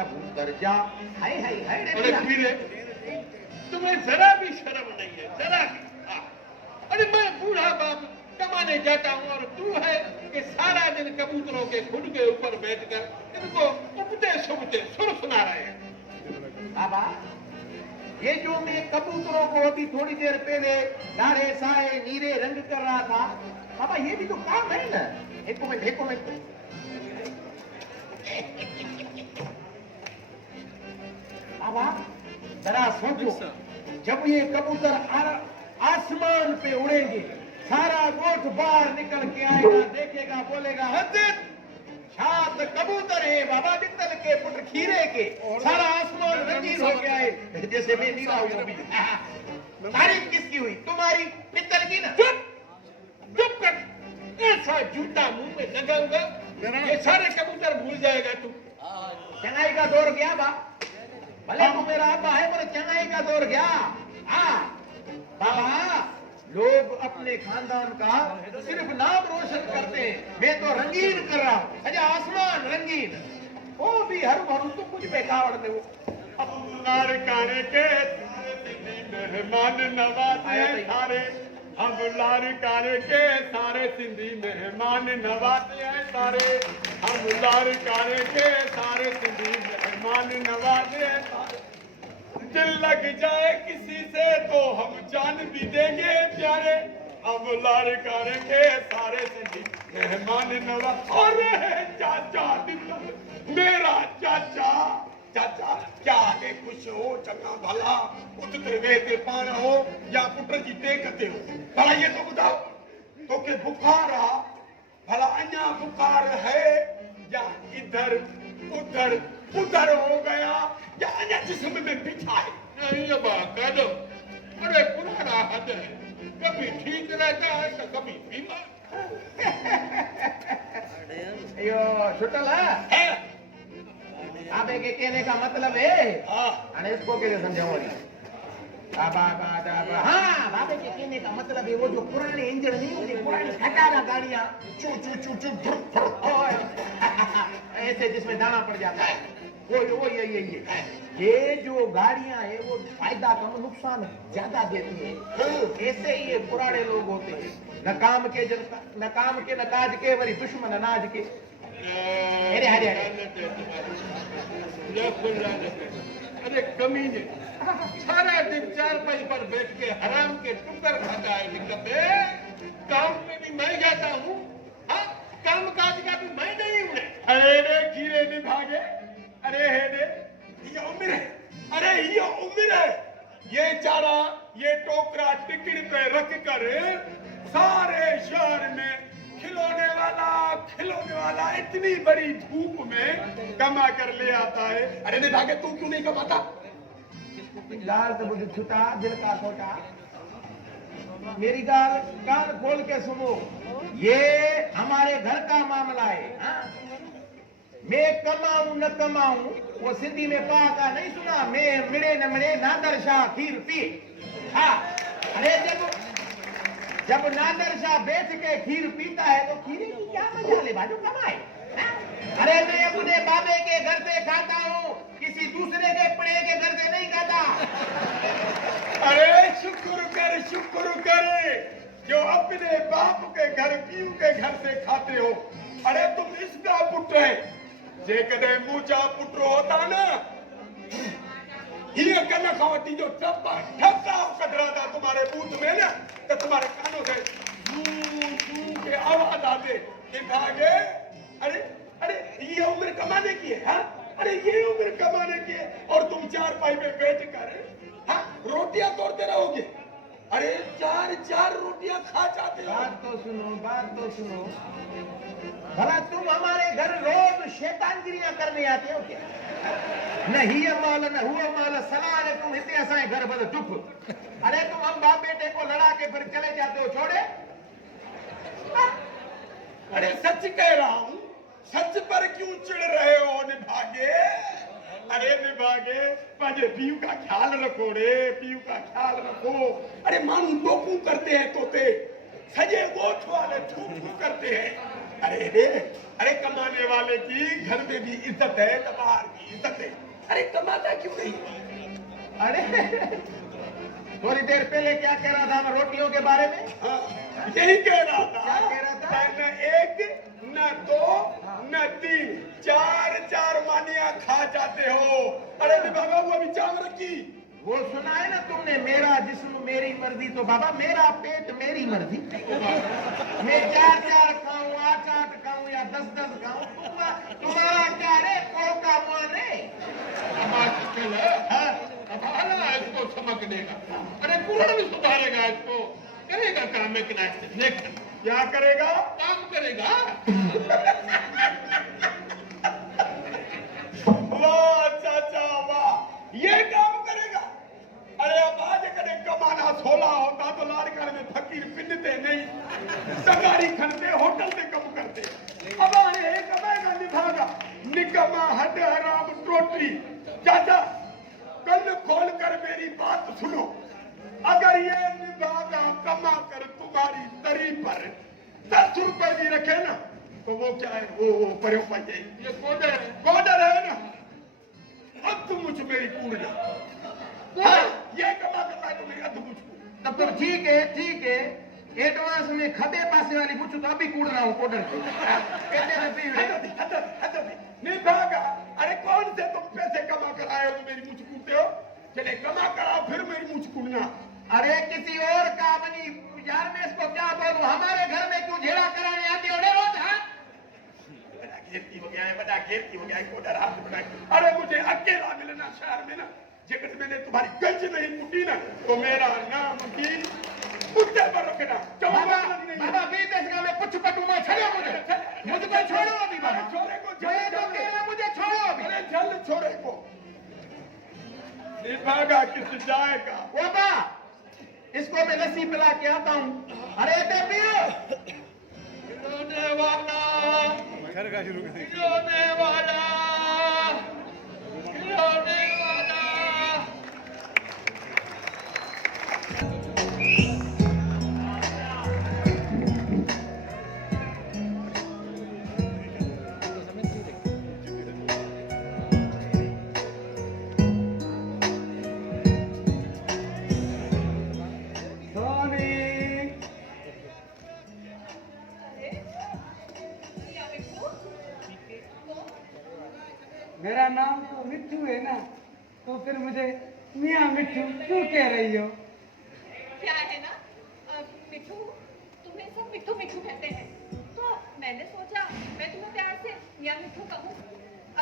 कबूतर जा। हाय हाय हाय रे अरे मीरा। फिर तुम्हें जरा भी शर्म नहीं है, जरा भी? हाँ। अरे मैं बूढ़ा बाप कमाने जाता हूँ और तू है कि सारा दिन कबूतरों के खुद के ऊपर बैठकर इनको उपते सुनते सुर सुना रहे हैं। बाबा ये जो मैं कबूतरों को अभी थोड़ी देर पहले गाढ़े सारे नीले रंग कर रहा था, बाबा ये भी तो काम है ना। एक मिनट बाबा जरा सोचो, जब ये कबूतर आसमान पे उड़ेंगे, सारा गोठ बाहर निकल के आएगा, देखेगा, बोलेगा हजरत छात कबूतर है बाबा बित्तल के पुत्र खीरे के, सारा आसमान रंगीन हो गया है जैसे मैं नीला हूं अभी। तारीफ किसकी हुई? तुम्हारी पित्तल की ना। चुप कर, ऐसा जूता मुंह में लगाऊंगा ये सारे कबूतर भूल जाएगा तू। चंगाई का दौर गया बा, भले तू मेरा अब्बा है पर चंगाई का दौर गया। हाँ बाबा, लोग अपने खानदान का सिर्फ नाम रोशन करते हैं, मैं तो रंगीन कर रहा हूँ, अजय आसमान रंगीन, वो भी हर भरू तो कुछ बेकार दे। लार कारे के सारे सिंधी मेहमान नवाजे सारे, हम लार कारे के सारे सिंधी मेहमान नवाजे हैं सारे, हम लार कारे के सारे सिंधी मेहमान नवाजे हैं सारे। दिल लग जाए किसी से तो हम जान भी देंगे प्यारे, हम लार कारे के सारे सिंधी मेहमान नवाज। अरे चाचा दिल मेरा चाचा, चाचा क्या है खुश हो चंगा भला, उठते वेते पान हो या पुत्र जी टेकते हो? भला ये तो बताओ तो के बुखार आ, भला अन्या बुखार है या इधर उधर उधर हो गया या अन्य जिस्म में बिठा है? नहीं बात दो, अरे पुराना हद है, कभी ठीक रहता है तो कभी बीमार। अयो छुटल है आबे के कहने का मतलब है। अरे इसको कैसे समझाऊंगी? बाबा हाँ, बाबे के कहने का मतलब है वो जो पुराने इंजन नहीं होते, पुरानी खटारा गाड़ियां चू चू चू चू ऐसे जिसमें दाना पड़ जाता है, वो ये जो गाड़ियां हैं वो फायदा कम नुकसान ज्यादा देती है। ऐसे ही ये पुराने लोग होते हैं, न काम के न काज के, वरी दुश्मन अनाज के। अरे अरे अरे कमीने सारा दिन चारपाई पर बैठ के हराम के टुकर खाता है निकम्मे। काम पे भी मैं जाता हूँ, हाँ काम काज का भी मैं नहीं हूँ। अरे रे खीरे ने भागे, अरे हे रे ये उम्र है, अरे ये उम्र है, ये चारा ये टोकरा टिकट पे रख कर सारे शहर में खिलौने वाला इतनी बड़ी धूप में कमा कर ले आता है। अरे ने भागे तू क्यों नहीं कमाता? गाल तो मुझे छुटा दिल का छोटा, मेरी गाल कान खोल के सुनो, ये हमारे घर का मामला है। हाँ? मैं कमाऊं न कमाऊं वो सिंधी में पाका नहीं सुना, मैं मिले न मिले नादर शाह खीर पी। हाँ अरे जब नादर शाह बैठ के खीर पीता है तो खीर की क्या मजा ले बाजू कमाए। अरे मैं अपने बाबे के घर से खाता हूँ, किसी दूसरे के पड़े के घर से नहीं खाता। अरे शुक्र कर जो अपने बाप के घर पीऊ के घर से खाते हो। अरे तुम इसका पुत्र है, जे कदे मुझा पुत्र होता ना, ये कन खावती जो ठप्पा कदरा था तुम्हारे बूथ में ना, तो तुम्हारे कानों से जू के आवाज आते कि भागे। अरे ये उम्र कमाने की है, हाँ? अरे ये उम्र कमाने की है और तुम चारपाई में बैठ कर हाँ रोटियां तोड़ते रहोगे। अरे चार रोटियां खा जाते हो। बात तो सुनो, भला तुम हमारे घर रोज शैतानगिरियां करने आते हो क्या? न ही माल न हुआ माल सलाह ने तुम इतने असाए घर बद चुप। अरे तुम हम बाप बेटे को लड़ा के फिर चले जाते हो, छोड़े। अरे सच कह रहा हूँ, सच पर क्यों चिढ़ रहे हो निभागे? अरे निभागे पाजे पीयू का ख्याल रखो रे, पीयू का ख्याल रखो। अरे मानू टोकू करते हैं तोते, सजे गोठ वाले थू करते हैं, अरे रे, अरे कमाने वाले की घर में भी इज्जत है, तो बाहर की इज्जत है। अरे कमाता क्यों नहीं? अरे थोड़ी देर पहले क्या कह रहा था मैं रोटियों के बारे में? हाँ, यही कह रहा था। क्या कह रहा था? न एक, न दो, न तीन, चार चार मानिया खा जाते हो। अरे बाबा वो अभी चांद रखी। वो सुना है ना तुमने, मेरा जिस्म मेरी मर्जी, तो बाबा मेरा पेट मेरी मर्जी। मैं 4-4 खाऊं, 8-8 खाऊं या 10-10 खाऊं, तुम्हारा क्या रे? का मुआ रे? इसको समझ देगा। अरे कुरान भी सुधारेगा इसको, करेगा काम में देख क्या करेगा? काम करेगा। वाह चाचा वाह, ये काम करेगा। अरे अब आज कदे कमाना 16 होता तो लाड़काने में फकीर पिंडते नहीं, सगारी खनते, होटल से कम करते। अब आने कमाएगा निभागा, निकमा हड हराम टोटरी। चाचा कल खोल कर मेरी बात सुनो, अगर ये निभागा कमा कर तुम्हारी तरी पर 10 रुपए भी रखे ना, तो वो क्या है? वो पर ये कोडर है। गोडर है ना। अब तुम मुझ मेरी कूड़ना, हाँ, ये कमा करता है तो मेरी अध मुझको। तब तो ठीक है, ठीक है। एडवांस में खबे पासे वाली पूछू तो अभी कूड़ रहा हूँ कोडर को। कहते हैं पीड़े। नहीं भागा। अरे कौन से तुम पैसे कमा कर आए हो तो मेरी मुझ कूदते हो? चले कमा कर आओ फिर मेरी मुझ कूदना। अरे किसी और का बनी यार, मैं इसको क्या बोलूं? हमारे घर में क्यों झेड़ा कराने आते हो रोज? हाँ, बड़ा घेरती हो गया है, बड़ा घेरती हो गया है, कोडर हाथ बढ़ाए। अरे मुझे अकेला मिलना शहर में ना, जगत मैंने तुम्हारी गंज नहीं कुटी ना, तो मेरा नाम की कुत्ते पर रखना। बाबा विदेश का मैं कुछ पटूंगा, छोड़ो मुझको छोड़ो अभी बाबा। छोरे को मैं तो कह रहा मुझे छोड़ो अभी। अरे चल छोरे को निभागा किस जाएगा? बाबा इसको मैं लस्सी पिला के आता हूँ। अरे ते पियो। खिलौने वाला, खिलौने वाला, खिलौने वाला। मेरा नाम तो मिट्टू है ना, तो फिर मुझे मियाँ मिट्टू क्यों कह रही हो? क्या है ना मिठू, तुम्हें सब मिठू मिठू कहते हैं, तो मैंने सोचा मैं तुम्हें प्यार से मियाँ मिठू कहूँ।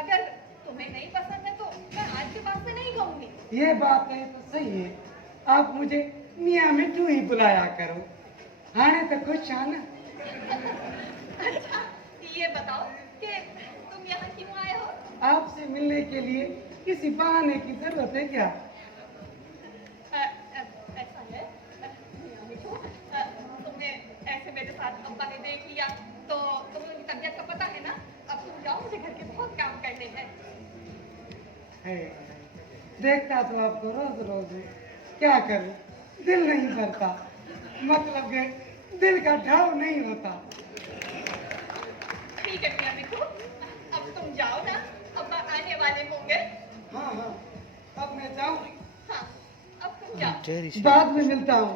अगर तुम्हें नहीं पसंद है तो मैं आज के बाद से नहीं कहूँगी। ये बात है तो सही है, आप मुझे मियाँ मिट्टू ही बुलाया करो। आने तो कुछ आना। अच्छा ये बताओ कि तुम यहाँ क्यों आए हो? आपसे मिलने के लिए किसी बहाने की जरूरत है क्या? ऐसा है मियाँ मिठू, तुमने ऐसे मेरे साथ अब्बा ने देख लिया तो तुम्हें उनकी तबीयत का पता है ना। अब तुम जाओ, मुझे घर के बहुत काम करने हैं। देखता तो आपको रोज रोज, क्या करूं, दिल नहीं भरता, मतलब के दिल का ढाव नहीं होता। ठीक है मियाँ मिठू, अब तुम जाओ ना, अब्बा आने वाले होंगे। हाँ हाँ, अब मैं जाऊं? हाँ अब तुम जाओ, बाद में मिलता हूँ,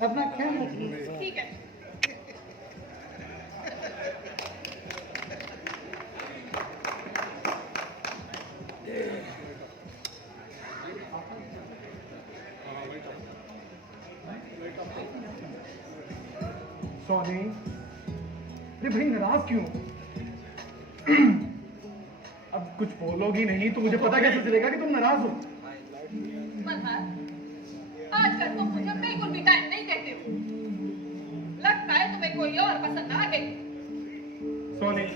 अपना ख्याल रखिए। ठीक है। सोनी, अरे भाई नाराज क्यों? अब कुछ बोलोगी नहीं तो मुझे पता कैसे चलेगा कि तुम नाराज हो? मल्हार, आजकल तुम मुझे बिल्कुल भी टाइम नहीं देते हो। लगता है तुम्हें कोई और पसंद आ गई। सोनी,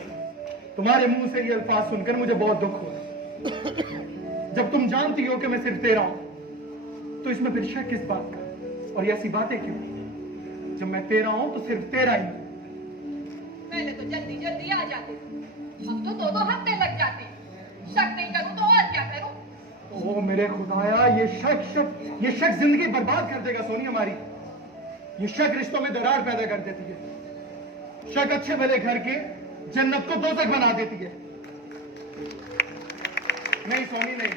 तुम्हारे मुंह से ये अल्फाज सुनकर मुझे बहुत दुख हो रहा। जब तुम जानती हो कि मैं सिर्फ तेरा हूं, तो इसमें फिर शक किस बात का? और ये ऐसी बातें क्यों? जब मैं तेरा हूं तो सिर्फ तेरा ही। पहले तो जल्दी जल्दी आ जाते, अब तो 2-2 हफ्ते लग जाते। शक नहीं करूं तो और क्या करूं? ओ मेरे खुदाया, ये शक जिंदगी बर्बाद कर देगा सोनी हमारी। ये शक रिश्तों में दरार पैदा कर देती है। शक अच्छे भले घर के जन्नत को दोजख बना देती है। नहीं सोनी नहीं,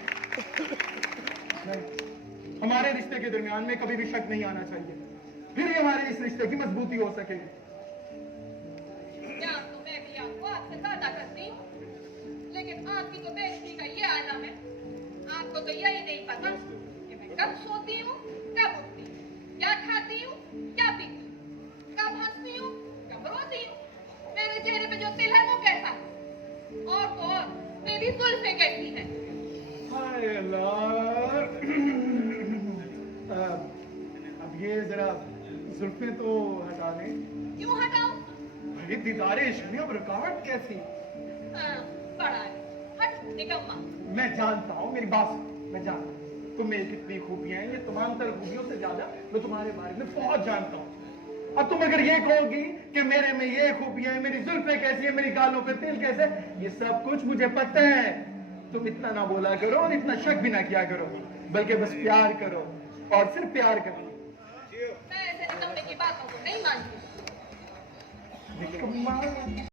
हमारे रिश्ते के दरमियान में कभी भी शक नहीं आना चाहिए, फिर ही हमारे इस रिश्ते की मजबूती हो सकेगी। या तो मैं भी आपको आपसे ज्यादा करती हूँ, लेकिन आपकी तो बेइज्जती का ये आलम है। आपको तो यही नहीं पता कि मैं कब सोती हूँ, कब उठती हूँ, क्या खाती हूँ, क्या पीती हूँ, कब हंसती हूँ, कब रोती हूँ, मेरे चेहरे पे जो तिल है वो कैसा है, और तो और मेरी जुल्फें कैसी हैं। हाय अल्लाह। अब ये जरा जुल्फे तो हटा दें। क्यों हटाऊं? ये दीदारे इश्क में अब रुकावट कैसी? हाँ, बड़ा है, हट निकम्मा। मैं जानता हूँ, मेरी बात सुनो, मैं जानता हूँ तुम में कितनी खूबियां हैं, ये तमाम तर खूबियों से ज्यादा मैं तुम्हारे बारे में बहुत जानता हूँ। अब तुम अगर ये कहोगी कि मेरे में ये खूबियां हैं, मेरी जुल्फें कैसी है, मेरी गालों पे तिल कैसे, ये सब कुछ मुझे पता है। तुम इतना ना बोला करो और इतना शक भी ना किया करो, बल्कि बस प्यार करो और सिर्फ प्यार करो। मैं ऐसे निकम्मे की बातों को नहीं मानती। निकम्मा।